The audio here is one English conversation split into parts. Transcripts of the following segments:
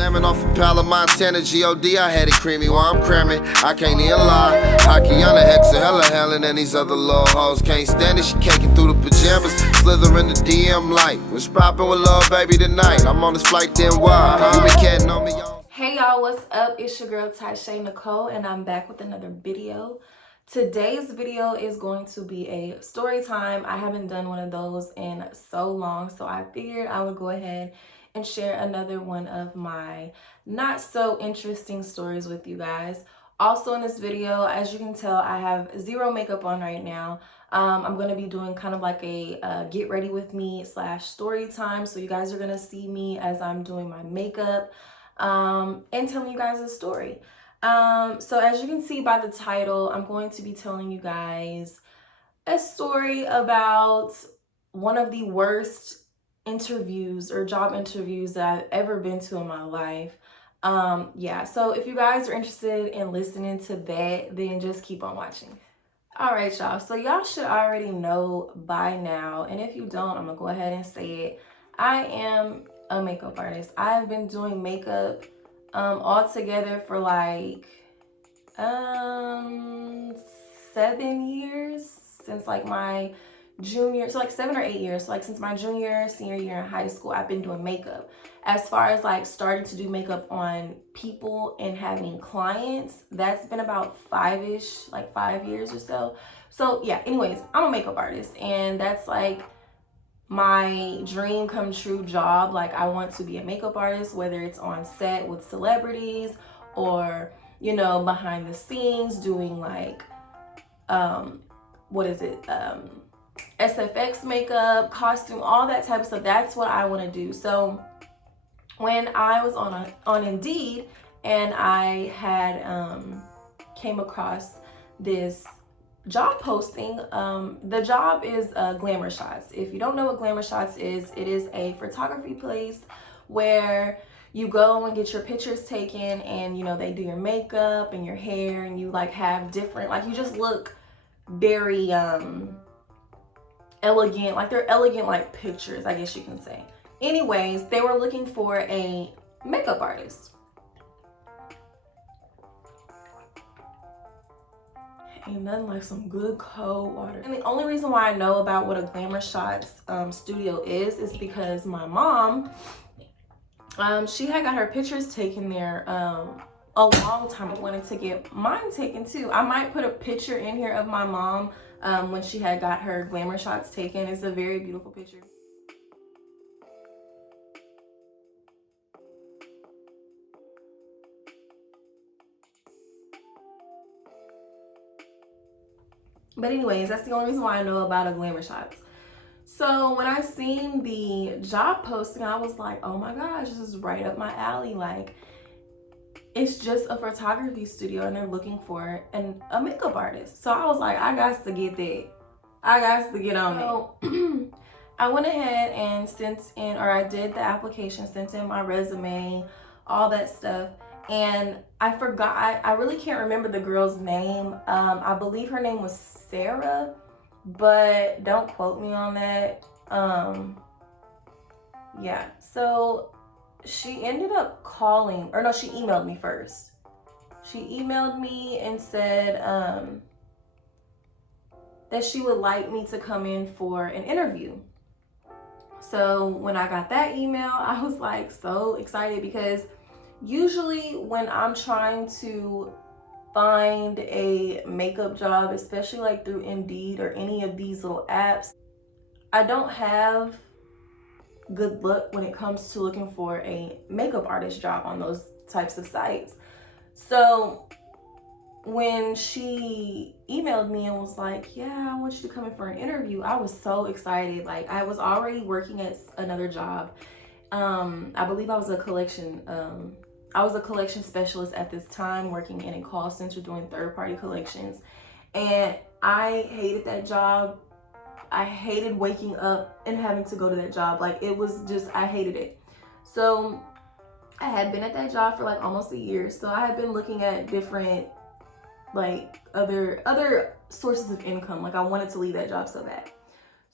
Slamming off a pal of Montana, G.O.D. I had it creamy while I'm cramming. I can't even lie. Hockey on the hexa, hella hellin', and these other little hoes can't stand it. She caking through the pajamas, slithering the DM light. What's poppin' with lil' baby tonight? I'm on this flight, then why? You been catting on me, y'all. Hey y'all, what's up? It's your girl Tyishae Nicole, and I'm back with another video. Today's video is going to be a story time. I haven't done one of those in so long, so I figured I would go ahead and share another one of my not so interesting stories with you guys. Also in this video, as you can tell, I have zero makeup on right now. I'm going to be doing kind of like a get ready with me / story time. So you guys are going to see me as I'm doing my makeup and telling you guys a story. So as you can see by the title, I'm going to be telling you guys a story about one of the worst interviews or job interviews that I've ever been to in my life. Yeah, so if you guys are interested in listening to that, then just keep on watching. All right, y'all. So y'all should already know by now, and if you don't, I'm gonna go ahead and say it. I am a makeup artist. I've been doing makeup all together for like 7 years, since like my junior, so like 7 or 8 years. So like since my junior, senior year in high school, I've been doing makeup. As far as like starting to do makeup on people and having clients, that's been about 5 years or so. So yeah, anyways, I'm a makeup artist, and that's like my dream come true job. Like I want to be a makeup artist, whether it's on set with celebrities or, you know, behind the scenes doing like SFX makeup, costume, all that type of stuff. That's what I want to do. So when I was on Indeed, and I had came across this job posting. The job is Glamour Shots. If you don't know what Glamour Shots is, it is a photography place where you go and get your pictures taken, and you know, they do your makeup and your hair, and you like have different, like you just look very elegant, like they're elegant like pictures, I guess you can say. Anyways, they were looking for a makeup artist. Ain't nothing like some good cold water. And the only reason why I know about what a Glamour Shots studio is because my mom, she had got her pictures taken there a long time. I wanted to get mine taken too. I might put a picture in here of my mom when she had got her Glamour Shots taken. It's a very beautiful picture. But anyways, that's the only reason why I know about a Glamour Shots. So when I seen the job posting, I was like, oh my gosh, this is right up my alley. Like, it's just a photography studio and they're looking for a makeup artist. So I was like, I got to get that. I got to get on it. So I went ahead and I did the application, sent in my resume, all that stuff. And I forgot, I really can't remember the girl's name. I believe her name was Sarah, but don't quote me on that. Yeah, so she ended up calling, or no, she emailed me first. She emailed me and said that she would like me to come in for an interview. So when I got that email, I was like so excited, because usually when I'm trying to find a makeup job, especially like through Indeed or any of these little apps, I don't have good luck when it comes to looking for a makeup artist job on those types of sites. So when she emailed me and was like, yeah, I want you to come in for an interview, I was so excited. Like I was already working at another job. I believe I was a collection specialist at this time, working in a call center doing third-party collections. And I hated that job. I hated waking up and having to go to that job. Like it was just, I hated it. So I had been at that job for like almost a year. So I had been looking at different like other sources of income. Like I wanted to leave that job so bad.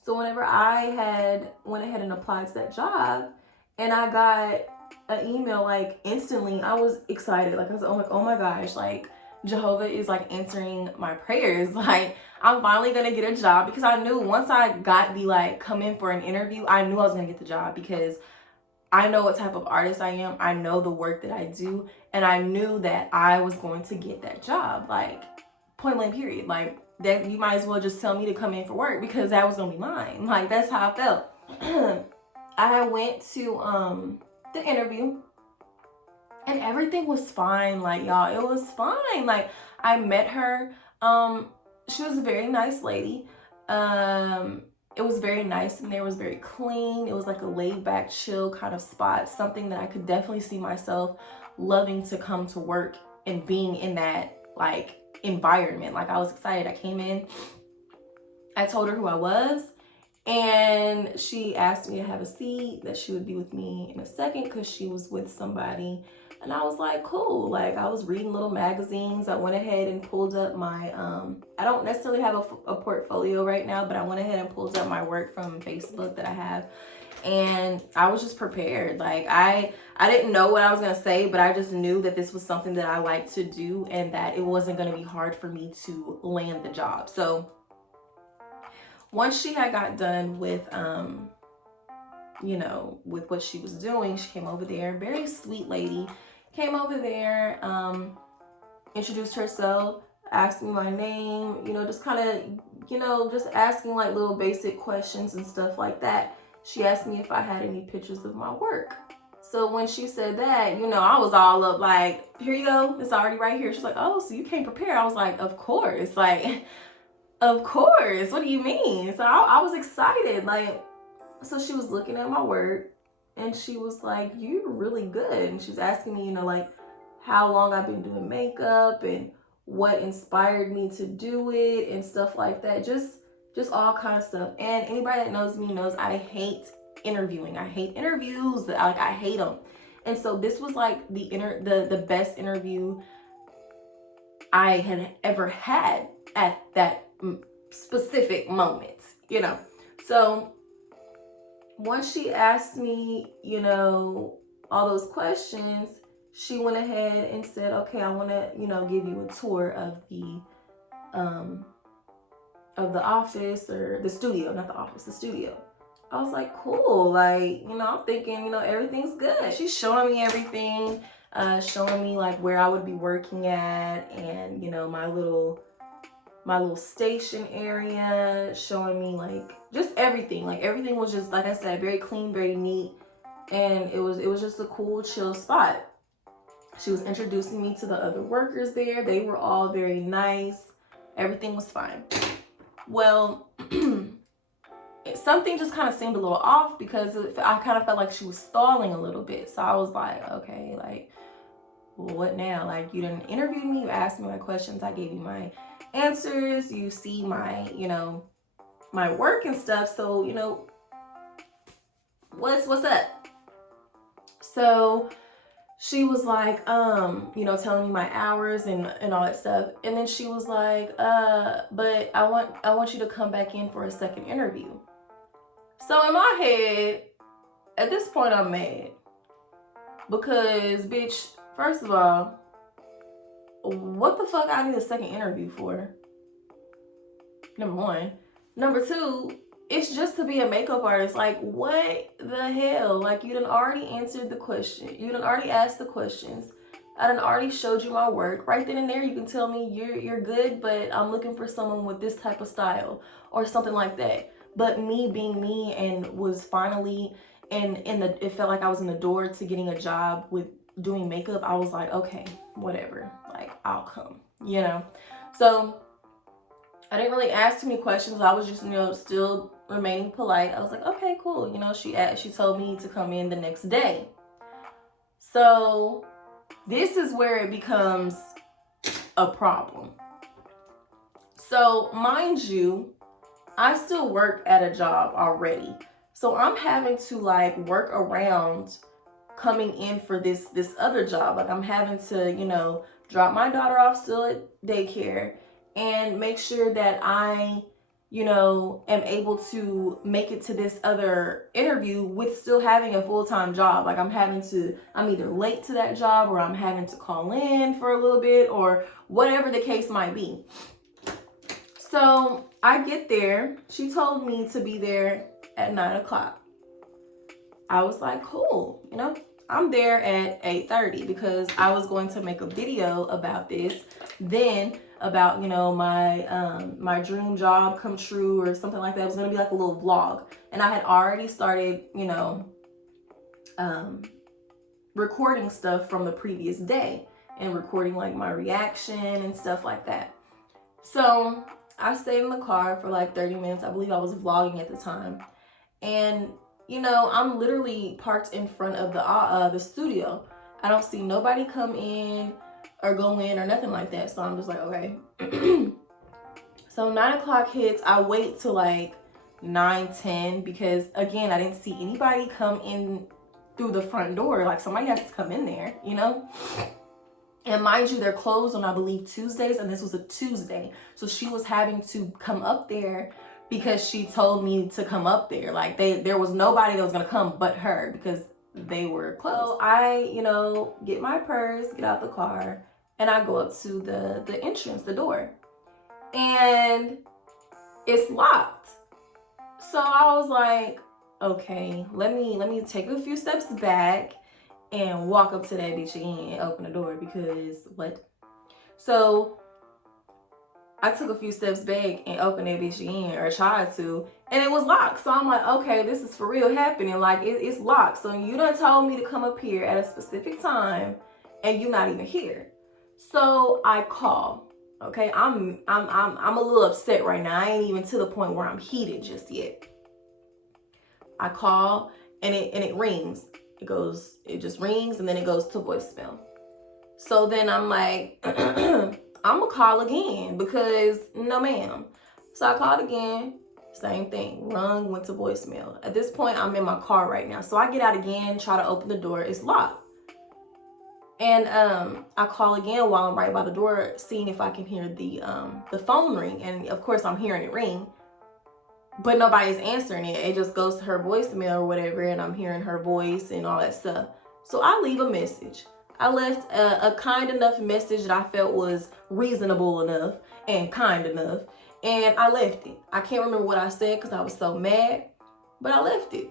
So whenever I had went ahead and applied to that job, and I got an email like instantly. I was excited. Like I was like, oh my gosh, like Jehovah is like answering my prayers. Like I'm finally gonna get a job, because I knew once I got the like come in for an interview, I knew I was gonna get the job, because I know what type of artist I am. I know the work that I do, and I knew that I was going to get that job. Like point blank period. Like that, you might as well just tell me to come in for work, because that was gonna be mine. Like that's how I felt. I went to the interview and everything was fine. Like y'all, it was fine. Like I met her. She was a very nice lady. It was very nice and there, was very clean. It was like a laid back, chill kind of spot. Something that I could definitely see myself loving to come to work and being in that like environment. Like I was excited. I came in, I told her who I was, and she asked me to have a seat, that she would be with me in a second because she was with somebody. And I was like, cool. Like I was reading little magazines. I went ahead and pulled up my, I don't necessarily have a portfolio right now, but I went ahead and pulled up my work from Facebook that I have. And I was just prepared. Like I didn't know what I was going to say, but I just knew that this was something that I like to do and that it wasn't going to be hard for me to land the job. So once she had got done with, you know, with what she was doing, she came over there, very sweet lady, came over there, introduced herself, asked me my name, you know, just kind of, you know, just asking like little basic questions and stuff like that. She asked me if I had any pictures of my work. So when she said that, you know, I was all up like, here you go, it's already right here. She's like, oh, so you came prepared. I was like, of course, like, of course, what do you mean? So I was excited, like, so she was looking at my work and she was like, you're really good. And she was asking me, you know, like how long I've been doing makeup and what inspired me to do it and stuff like that. Just all kind of stuff. And anybody that knows me knows I hate interviewing. I hate interviews. Like I hate them. And so this was like the best interview I had ever had at that specific moment, you know. So once she asked me, you know, all those questions, she went ahead and said, okay, I want to, you know, give you a tour of the office, or the studio, not the office, the studio. I was like, cool. Like, you know, I'm thinking, you know, everything's good. She's showing me everything, showing me like where I would be working at, and, you know, my little station area, showing me like just everything. Like everything was just, like I said, very clean, very neat, and it was just a cool, chill spot. She was introducing me to the other workers there. They were all very nice. Everything was fine. Well, something just kind of seemed a little off, because I kind of felt like she was stalling a little bit. So I was like, okay, like, well, what now? Like, you didn't interview me, you asked me my questions, I gave you my answers, you see my, you know, my work and stuff, so, you know, what's up? So she was like, you know, telling me my hours and all that stuff, and then she was like, but I want you to come back in for a second interview. So in my head, at this point, I'm mad, because bitch, first of all, what the fuck I need a second interview for? Number one. Number two, it's just to be a makeup artist. Like, what the hell? Like, you done already answered the question. You done already asked the questions. I done already showed you my work. Right then and there, you can tell me you're good, but I'm looking for someone with this type of style or something like that. But me being me, and was finally it felt like I was in the door to getting a job with doing makeup. I was like, okay, whatever. Like, I'll come, you know? So I didn't really ask too many questions. I was just, you know, still remaining polite. I was like, okay, cool. You know, she told me to come in the next day. So this is where it becomes a problem. So mind you, I still work at a job already. So I'm having to like work around coming in for this other job. Like I'm having to, you know, drop my daughter off still at daycare and make sure that I you know, am able to make it to this other interview with still having a full-time job. Like I'm either late to that job, or I'm having to call in for a little bit, or whatever the case might be. So I get there. She told me to be there at 9 o'clock. I was like, cool, you know, I'm there at 8:30 because I was going to make a video about this, then about, you know, my dream job come true or something like that. It was gonna be like a little vlog, and I had already started, you know, recording stuff from the previous day and recording like my reaction and stuff like that. So I stayed in the car for like 30 minutes. I believe I was vlogging at the time, and you know, I'm literally parked in front of the studio. I don't see nobody come in or go in or nothing like that. So I'm just like, okay. So 9 o'clock hits. I wait till like 9:10 because again, I didn't see anybody come in through the front door. Like somebody has to come in there, you know? And mind you, they're closed on, I believe, Tuesdays, and this was a Tuesday. So she was having to come up there because she told me to come up there. Like there was nobody that was gonna come but her because they were closed. So I, you know, get my purse, get out the car, and I go up to the entrance, the door. And it's locked. So I was like, okay, let me take a few steps back and walk up to that bitch again and open the door because what? So I took a few steps back and opened that bitch again, or tried to, and it was locked. So I'm like, okay, this is for real happening. Like it's locked. So you done told me to come up here at a specific time, and you're not even here. So I call. Okay, I'm a little upset right now. I ain't even to the point where I'm heated just yet. I call and it rings. It just rings and then it goes to voicemail. So then I'm like, I'm gonna call again because no ma'am. So I called again, same thing, rung, went to voicemail. At this point, I'm in my car right now. So I get out again, try to open the door, it's locked. And I call again while I'm right by the door, seeing if I can hear the phone ring. And of course I'm hearing it ring, but nobody's answering it. It just goes to her voicemail or whatever, and I'm hearing her voice and all that stuff. So I leave a message. I left a kind enough message that I felt was reasonable enough and kind enough, and I left it. I can't remember what I said because I was so mad, but I left it.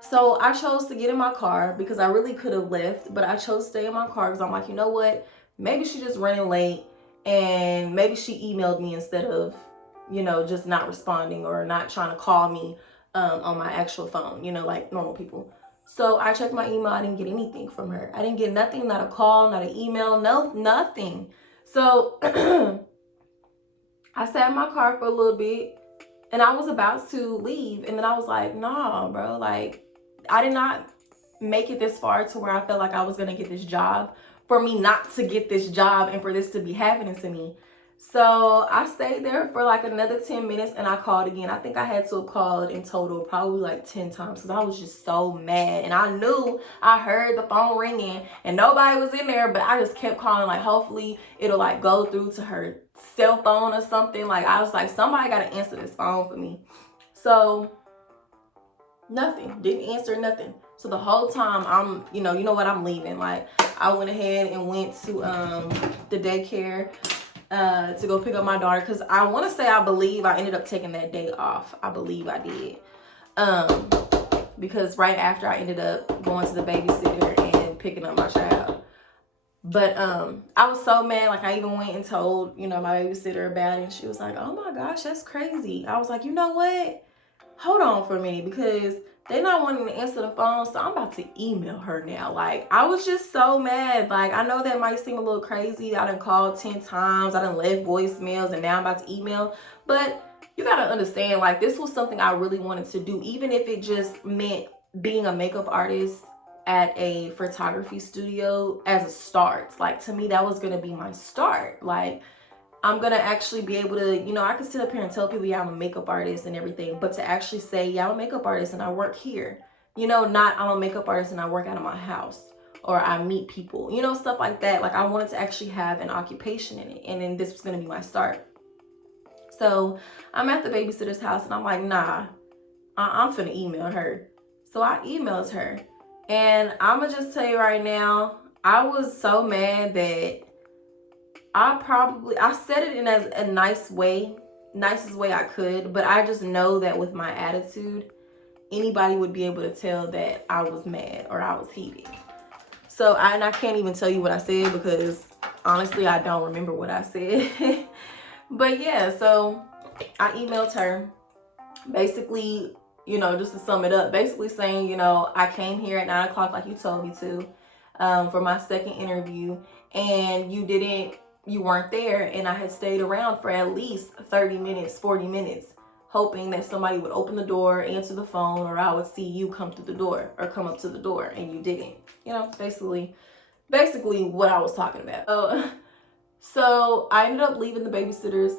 So I chose to get in my car because I really could have left, but I chose to stay in my car because I'm like, you know what? Maybe she's just running late, and maybe she emailed me instead of, you know, just not responding or not trying to call me on my actual phone, you know, like normal people. So I checked my email. I didn't get anything from her. I didn't get nothing, not a call, not an email, no, nothing. So I sat in my car for a little bit and I was about to leave. And then I was like, nah, bro, like I did not make it this far to where I felt like I was going to get this job for me not to get this job and for this to be happening to me. So I stayed there for like another 10 minutes and I called again. I think I had to have called in total probably like 10 times because I was just so mad. And I knew I heard the phone ringing and nobody was in there, but I just kept calling like hopefully it'll like go through to her cell phone or something. Like I was like, somebody got to answer this phone for me. So nothing, didn't answer nothing. So the whole time I'm, you know what, I'm leaving. Like I went ahead and went to the daycare to go pick up my daughter because I want to say I believe I ended up taking that day off. I believe I did. Because right after I ended up going to the babysitter and picking up my child. But I was so mad. Like I even went and told, you know, my babysitter about it, and she was like, oh my gosh, that's crazy. I was like, you know what? Hold on for a minute because they're not wanting to answer the phone, so I'm about to email her now. Like, I was just so mad. Like, I know that might seem a little crazy. I done called 10 times. I done left voicemails, and now I'm about to email. But you got to understand, like, this was something I really wanted to do, even if it just meant being a makeup artist at a photography studio as a start. Like, to me, that was going to be my start. Like, I'm going to actually be able to, you know, I can sit up here and tell people, yeah, I'm a makeup artist and everything, but to actually say, yeah, I'm a makeup artist and I work here, you know, not I'm a makeup artist and I work out of my house or I meet people, you know, stuff like that. Like I wanted to actually have an occupation in it. And then this was going to be my start. So I'm at the babysitter's house and I'm like, nah, I'm finna email her. So I emailed her. And I'ma just tell you right now, I was so mad that I said it in as a nice way, nicest way I could, but I just know that with my attitude, anybody would be able to tell that I was mad or I was heated. So I can't even tell you what I said because honestly, I don't remember what I said. But yeah, so I emailed her basically, just to sum it up, basically saying, I came here at 9 o'clock like you told me to for my second interview, and you weren't there, and I had stayed around for at least 30 minutes, 40 minutes, hoping that somebody would open the door, answer the phone, or I would see you come through the door or come up to the door, and you didn't. Basically what I was talking about. So I ended up leaving the babysitter's,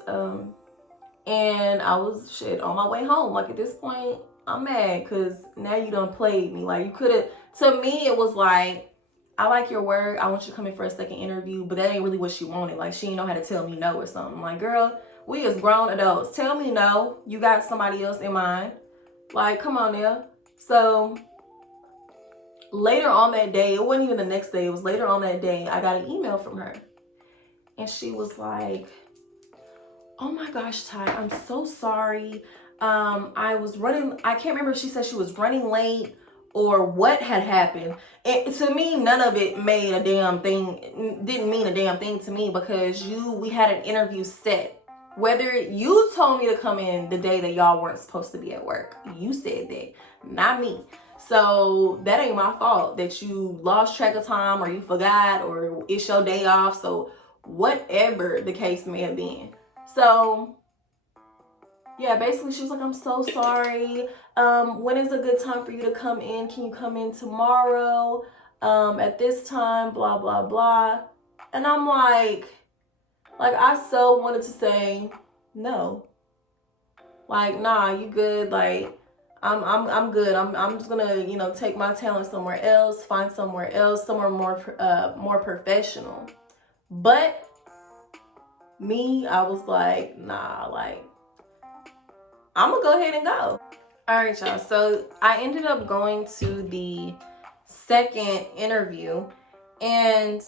and I was on my way home. Like at this point, I'm mad because now you done played me. Like you could have, to me, it was like, I like your work. I want you to come in for a second interview, but that ain't really what she wanted. Like she didn't know how to tell me no or something. Like, girl, we as grown adults, tell me no. You got somebody else in mind. Like, come on now. So later on that day, it wasn't even the next day, it was later on that day, I got an email from her. And she was like, oh my gosh, Ty, I'm so sorry. I can't remember if she said she was running late or what had happened. And to me, none of it didn't mean a damn thing to me because we had an interview set. Whether you told me to come in the day that y'all weren't supposed to be at work, you said that, not me. So that ain't my fault that you lost track of time or you forgot or it's your day off. So whatever the case may have been. So yeah, basically she was like, I'm so sorry. When is a good time for you to come in? Can you come in tomorrow? At this time, blah, blah, blah. And I'm like I so wanted to say no. Like, nah, you good. Like, I'm good. I'm just gonna, take my talent somewhere else, find somewhere else, somewhere more professional. But me, I was like, nah, like, I'm gonna go ahead and go. All right, y'all. So I ended up going to the second interview, and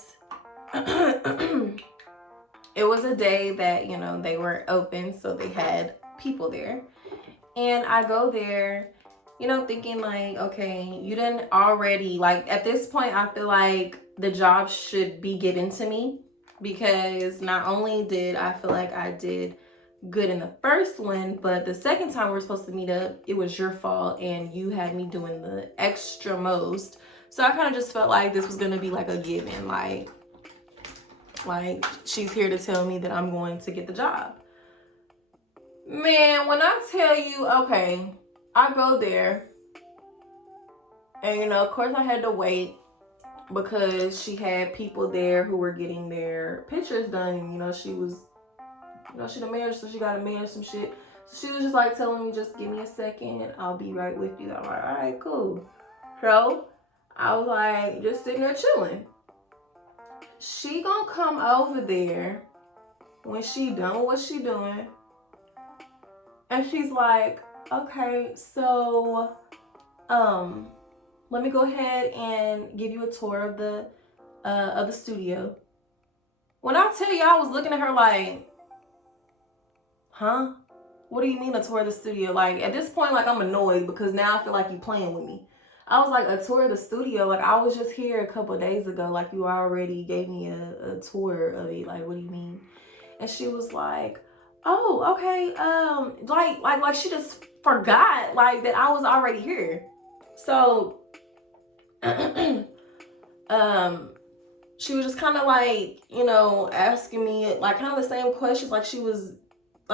it was a day that, they were open, so they had people there. And I go there, thinking like, okay, you didn't already, like, at this point, I feel like the job should be given to me because not only did I feel like I did good in the first one, but the second time we were supposed to meet up, it was your fault and you had me doing the extra most. So I kind of just felt like this was going to be like a given, like she's here to tell me that I'm going to get the job. Man, when I tell you, okay, I go there and, of course I had to wait because she had people there who were getting their pictures done. She was, she the manager, so she got to manage some shit. So she was just like telling me, just give me a second. I'll be right with you. I'm like, all right, cool. So I was like, just sitting there chilling. She gonna come over there when she done what she doing. And she's like, okay, so, let me go ahead and give you a tour of the studio. When I tell you, I was looking at her like, huh? What do you mean a tour of the studio? Like, at this point, like, I'm annoyed because now I feel like you playing with me. I was like, a tour of the studio? Like, I was just here a couple of days ago. Like, you already gave me a tour of it. Like, what do you mean? And she was like, oh, okay. Like she just forgot, like, that I was already here. So, she was just kind of like, asking me, like, kind of the same questions like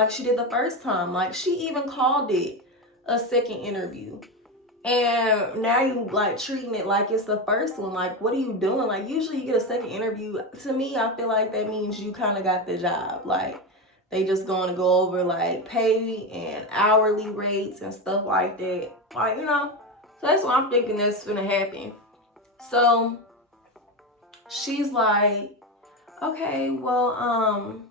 she did the first time. Like, she even called it a second interview. And now you, like, treating it like it's the first one. Like, what are you doing? Like, usually you get a second interview. To me, I feel like that means you kind of got the job. Like, they just going to go over, like, pay and hourly rates and stuff like that. Like, So that's what I'm thinking that's going to happen. So she's like, okay, well,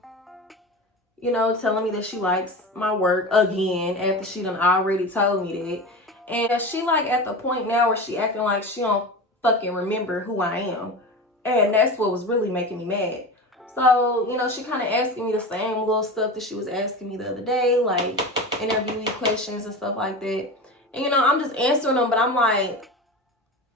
you know, telling me that she likes my work again after she done already told me that. And she like at the point now where she acting like she don't fucking remember who I am. And that's what was really making me mad. So, you know, she kind of asking me the same little stuff that she was asking me the other day, like interviewee questions and stuff like that. And, you know, I'm just answering them, but I'm like,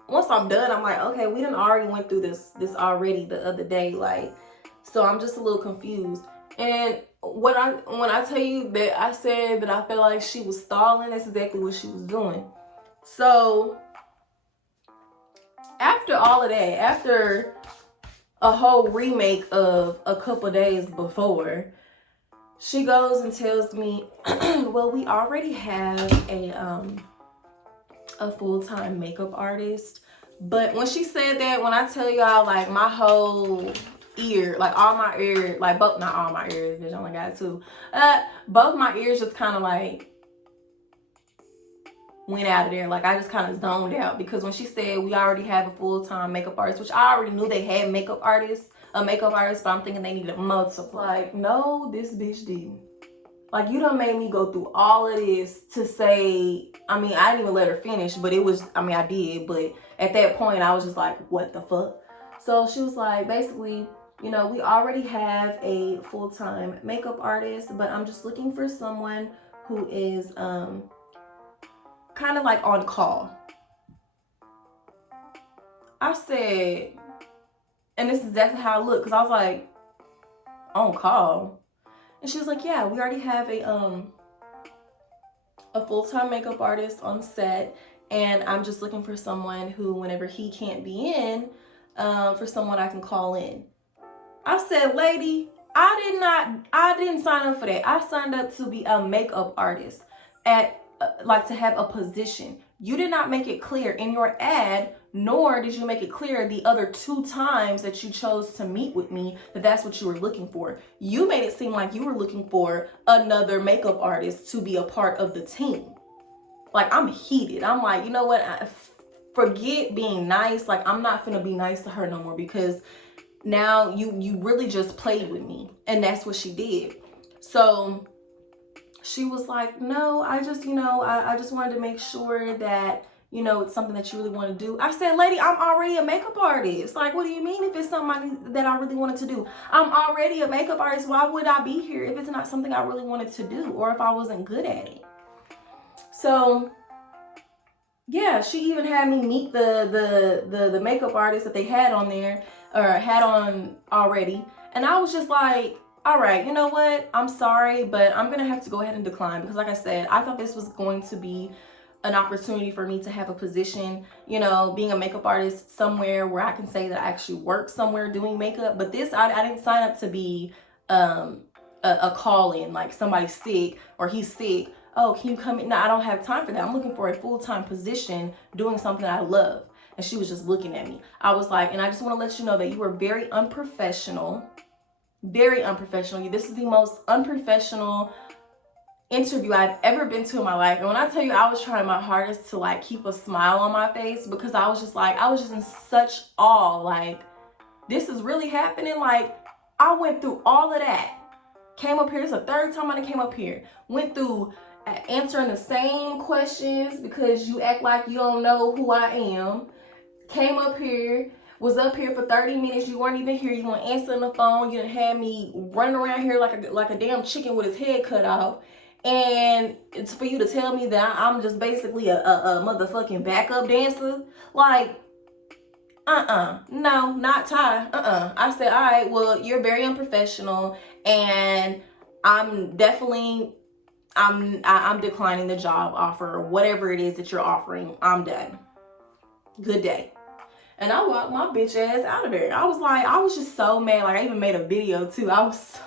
once I'm done, I'm like, okay, we done already went through this already the other day. Like, so I'm just a little confused. And when I tell you that I said that I felt like she was stalling, that's exactly what she was doing. So after all of that, after a whole remake of a couple days before, she goes and tells me, well, we already have a full-time makeup artist. But when she said that, when I tell y'all, like, my whole ear, like all my ear, like both, not all my ears, bitch, I only got two, both my ears just kind of like went out of there. Like, I just kind of zoned out, because when she said we already have a full-time makeup artist, which I already knew they had makeup artists, but I'm thinking they needed multiple. Like, no, this bitch didn't. Like, you done made me go through all of this to say, I mean, I didn't even let her finish, but it was, I mean, I did, but at that point, I was just like, what the fuck? So she was like, basically, you know, we already have a full-time makeup artist, but I'm just looking for someone who is kind of like on call. I said, and this is exactly how I look, because I was like, on call? And she was like, yeah, we already have a full-time makeup artist on set, and I'm just looking for someone who, whenever he can't be in, for someone I can call in. I said, lady, I didn't sign up for that. I signed up to be a makeup artist at, like, to have a position. You did not make it clear in your ad, nor did you make it clear the other 2 times that you chose to meet with me that that's what you were looking for. You made it seem like you were looking for another makeup artist to be a part of the team. Like, I'm heated. I'm like, you know what? Forget being nice. Like, I'm not finna be nice to her no more, because now you really just played with me. And that's what she did. So she was like, no, I just, you know, I just wanted to make sure that, you know, it's something that you really want to do. I said, lady, I'm already a makeup artist. Like, what do you mean if it's something that I really wanted to do? I'm already a makeup artist. Why would I be here if it's not something I really wanted to do, or if I wasn't good at it? So yeah, she even had me meet the makeup artist that they had on there, or had on already. And I was just like, all right, you know what? I'm sorry, but I'm going to have to go ahead and decline, because like I said, I thought this was going to be an opportunity for me to have a position, you know, being a makeup artist somewhere where I can say that I actually work somewhere doing makeup. But this, I didn't sign up to be a call-in, like somebody's sick or he's sick. Oh, can you come in? No, I don't have time for that. I'm looking for a full-time position doing something I love. And she was just looking at me. I was like, and I just want to let you know that you were very unprofessional. Very unprofessional. This is the most unprofessional interview I've ever been to in my life. And when I tell you, I was trying my hardest to like keep a smile on my face, because I was just like, I was just in such awe. Like, this is really happening. Like, I went through all of that. Came up here. This is the 3rd time I came up here. Went through answering the same questions because you act like you don't know who I am. Came up here, was up here for 30 minutes. You weren't even here. You weren't answering the phone. You done had me running around here like a damn chicken with his head cut off. And it's for you to tell me that I'm just basically a motherfucking backup dancer. Like, no, not Ty. I said, all right, well, you're very unprofessional, and I'm definitely, I'm declining the job offer, or whatever it is that you're offering. I'm done. Good day. And I walked my bitch ass out of there. I was like, I was just so mad. Like, I even made a video too. I was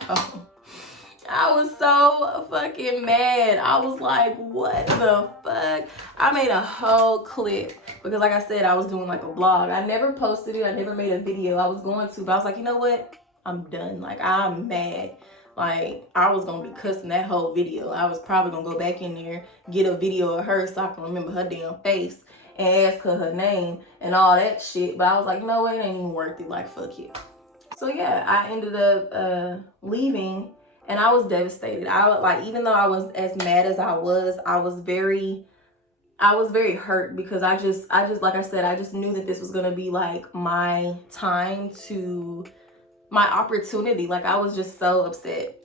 so fucking mad. I was like, what the fuck? I made a whole clip because, like I said, I was doing like a vlog. I never posted it. I never made a video. I was going to, but I was like, you know what? I'm done. Like, I'm mad. Like, I was gonna be cussing that whole video. I was probably gonna go back in there, get a video of her so I can remember her damn face and ask her name and all that shit. But I was like, no, it ain't even worth it. Like, fuck it. So yeah, I ended up leaving. And I was devastated. Even though I was as mad as I was very hurt, because I just like I said, I just knew that this was gonna be like my time my opportunity. Like, I was just so upset.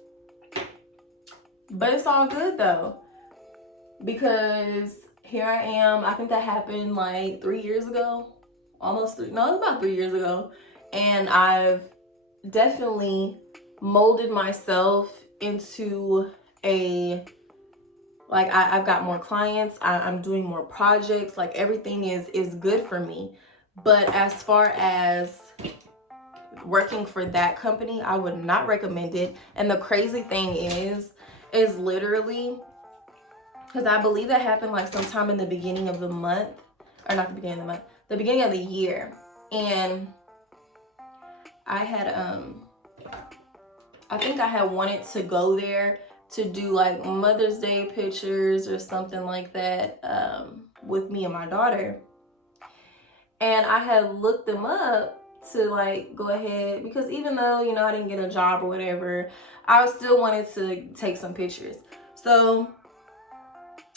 But it's all good though, because here I am. I think that happened like 3 years ago. Almost three, no, it was about 3 years ago. And I've definitely molded myself into I've got more clients. I'm doing more projects. Like, everything is good for me. But as far as working for that company, I would not recommend it. And the crazy thing is literally, because I believe that happened like sometime in the beginning of the month, or not the beginning of the month, the beginning of the year. And I had I think I had wanted to go there to do like Mother's Day pictures or something like that, with me and my daughter. And I had looked them up to like go ahead, because even though, you know, I didn't get a job or whatever, I still wanted to take some pictures. So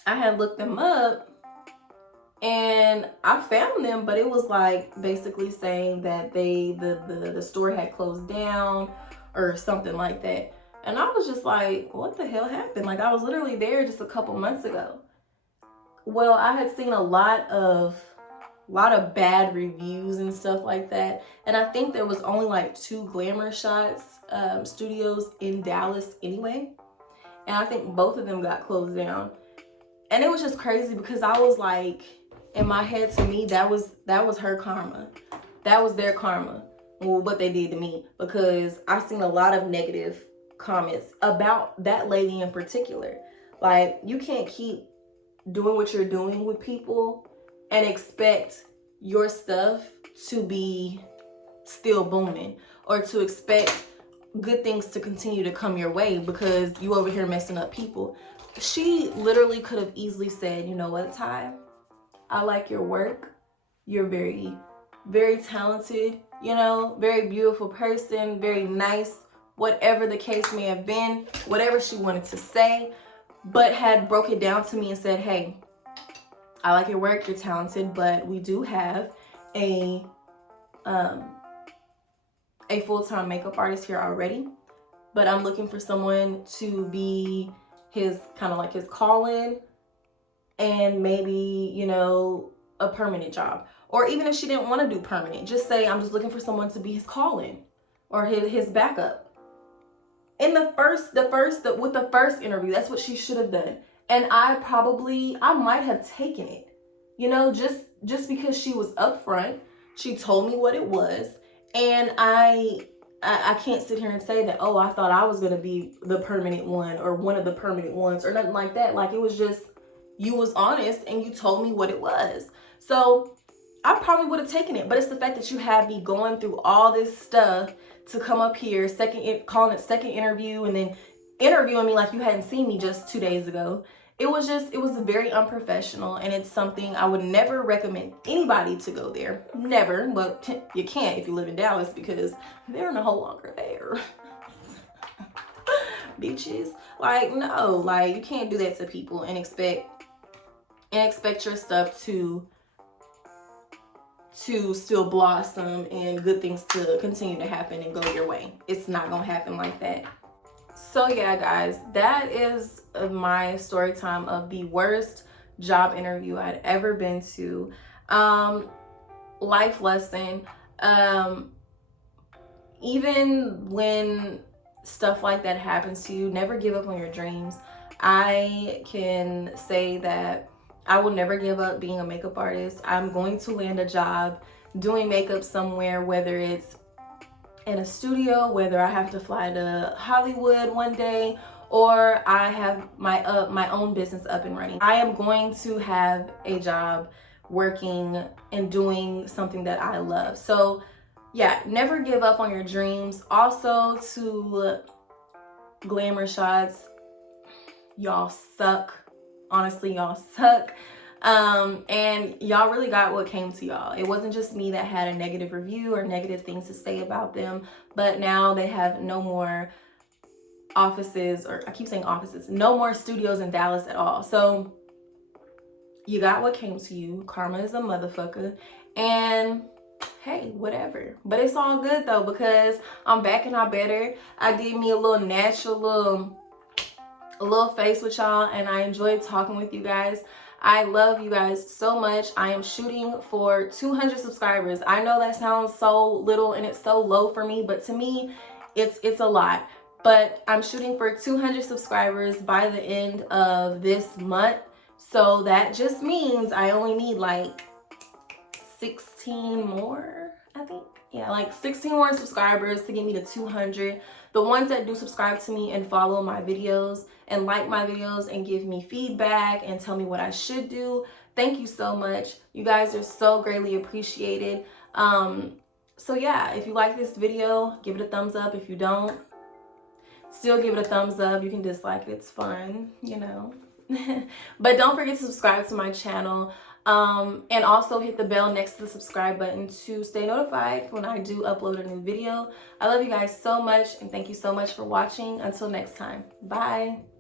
I had looked them up and I found them, but it was like basically saying that the store had closed down or something like that. And I was just like, what the hell happened? Like, I was literally there just a couple months ago. Well, I had seen a lot of bad reviews and stuff like that. And I think there was only like 2 Glamour Shots studios in Dallas anyway. And I think both of them got closed down. And it was just crazy, because I was like, in my head, to me, that was her karma. That was their karma. Well, what they did to me, because I've seen a lot of negative comments about that lady in particular. Like, you can't keep doing what you're doing with people and expect your stuff to be still booming, or to expect good things to continue to come your way because you over here messing up people. She literally could have easily said, you know what, Ty, I like your work. You're very, very talented, you know, very beautiful person, very nice, whatever the case may have been, whatever she wanted to say, but had broke it down to me and said, hey, I like your work, you're talented, but we do have a full-time makeup artist here already, but I'm looking for someone to be his kind of like his call-in, and maybe, you know, a permanent job. Or even if she didn't want to do permanent, just say, I'm just looking for someone to be his call-in or his backup. In with the first interview, that's what she should have done. And I might have taken it, you know, just because she was upfront. She told me what it was, and I can't sit here and say that, oh, I thought I was gonna be the permanent one or one of the permanent ones or nothing like that. Like, it was just, you was honest and you told me what it was. So I probably would have taken it, but it's the fact that you had me going through all this stuff to come up here, calling it second interview, and then interviewing me like you hadn't seen me just 2 days ago. It was very unprofessional, and it's something I would never recommend anybody to go there. Never. Well, you can't if you live in Dallas, because they're no longer there. Bitches. Like, no, like, you can't do that to people and expect your stuff to still blossom and good things to continue to happen and go your way. It's not gonna happen like that. So yeah, guys, that is my story time of the worst job interview I'd ever been to. Life lesson. Even when stuff like that happens to you, never give up on your dreams. I can say that I will never give up being a makeup artist. I'm going to land a job doing makeup somewhere, whether it's in a studio, whether I have to fly to Hollywood one day, or I have my own business up and running. I am going to have a job working and doing something that I love. So yeah, never give up on your dreams. Also, to Glamour Shots, y'all suck. Honestly, y'all suck. And y'all really got what came to y'all. It wasn't just me that had a negative review or negative things to say about them, but now they have no more offices, or I keep saying offices, no more studios in Dallas at all. So you got what came to you. Karma is a motherfucker. And hey, whatever. But it's all good though, because I'm back and I'm better. I did me a little natural little face with y'all, and I enjoyed talking with you guys. I love you guys so much. I am shooting for 200 subscribers. I know that sounds so little and it's so low for me, but to me, it's a lot. But I'm shooting for 200 subscribers by the end of this month. So that just means I only need like 16 more, I think. Yeah, like 16 more subscribers to get me to 200. The ones that do subscribe to me and follow my videos and like my videos and give me feedback and tell me what I should do, thank you so much. You guys are so greatly appreciated. So yeah, if you like this video, give it a thumbs up. If you don't, still give it a thumbs up. You can dislike it, it's fun, you know. But don't forget to subscribe to my channel, and also hit the bell next to the subscribe button to stay notified when I do upload a new video. I love you guys so much, and thank you so much for watching. Until next time, bye.